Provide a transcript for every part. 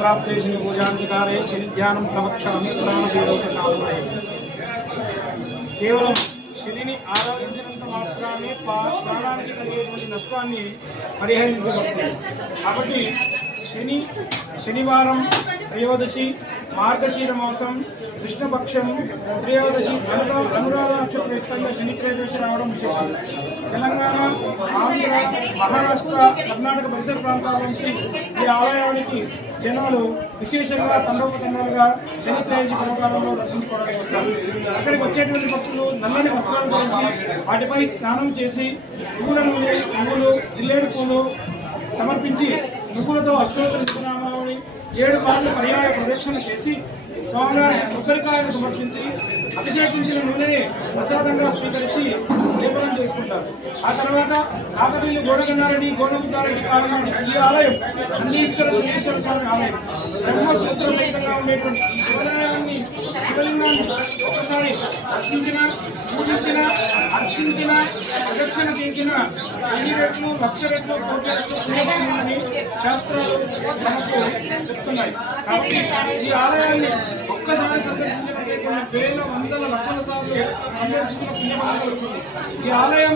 प्राप्तेषु पूजांतकारे शनिध्यानं प्रवक्ष्यामि पुराणदेवोपशान्तये కేవలం శనిని ఆరాధించినంత మాత్రమే ప్రాణానికి కలిగేటువంటి నష్టాన్ని పరిహరించబడుతుంది. కాబట్టి శనివారం త్రయోదశి మార్గశీర మాసం కృష్ణపక్షం త్రయోదశి అనురాధ నక్షత్రయుక్తంగా శని త్రయోదశి రావడం విశేషం. తెలంగాణ, ఆంధ్ర, మహారాష్ట్ర, కర్ణాటక పరిసర ప్రాంతాల నుంచి ఈ ఆలయానికి జనాలు విశేషంగా తండోపతండాలుగా శని త్రయోదశి పర్వకాలంలో దర్శించుకోవడానికి వస్తారు. అక్కడికి వచ్చేటువంటి భక్తులు నల్లని వస్త్రాలు ధరించి వాటిపై స్నానం చేసి పువ్వుల నూనె, పువ్వులు, జిల్లేడు పూలు సమర్పించి నువ్వులతో అష్టోత్తర శతనామావళి 7 మార్లు పర్యాయ ప్రదక్షిణ చేసి స్వామివారికి కొబ్బరికాయను సమర్పించి అభిషేకించిన నూనెని ప్రసాదంగా స్వీకరించి లేపనం చేసుకుంటారు. ఆ తర్వాత కాకతీయులు గోడగన్నారెడ్డి, గోనముద్దారెడ్డి కారణాన్ని ఈ ఆలయం నందీశ్వర శనీశ్వర స్వామి ఆలయం బ్రహ్మసూత్ర సహితంగా ఉండేటువంటి ఈ శివలింగాన్ని ఒకసారి దర్శించిన, పూజించిన, అర్చించిన, ప్రదక్షిణ చేసిన 1000 రెట్లు, 1,00,000 రెట్లు, 1,00,00,000 రెట్లు పుణ్యమని శాస్త్రాలు మనకు చెప్తున్నాయి. కాబట్టి ఈ ఆలయాన్ని ఒక్కసారి సందర్శించినట్లయితే కొన్ని వేల, వందల, లక్షల సార్లు సందర్శించిన పుణ్యఫలం కలుగుతుంది. ఈ ఆలయం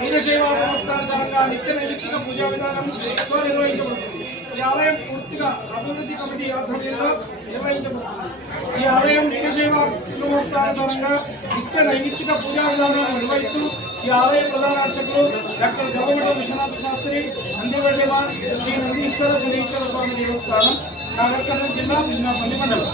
వీరశైవ ప్రవక్తానుసారంగా నిత్య నైమిత్తిక పూజా విధానంతో నిర్వహించబడుతుంది. ఈ ఆలయం పూర్తిగా అభివృద్ధి కమిటీ ఆధ్వర్యంలో నిర్వహించబడుతుంది. ఈ ఆలయం వీరశైవ ప్రవక్తానుసారంగా నిత్య నైమిత్తిక పూజా విధానం నిర్వహిస్తూ ఈ ఆలయ ప్రధాన అర్చకులు డాక్టర్ జగమట విశ్వనాథ శాస్త్రి, నందివెల్లివాన్ శ్రీ నందీశ్వర శనీశ్వర స్వామి దేవస్థానం, నాగర్ కర్నూలు జిల్లా, బిజినాపల్లి మండలం.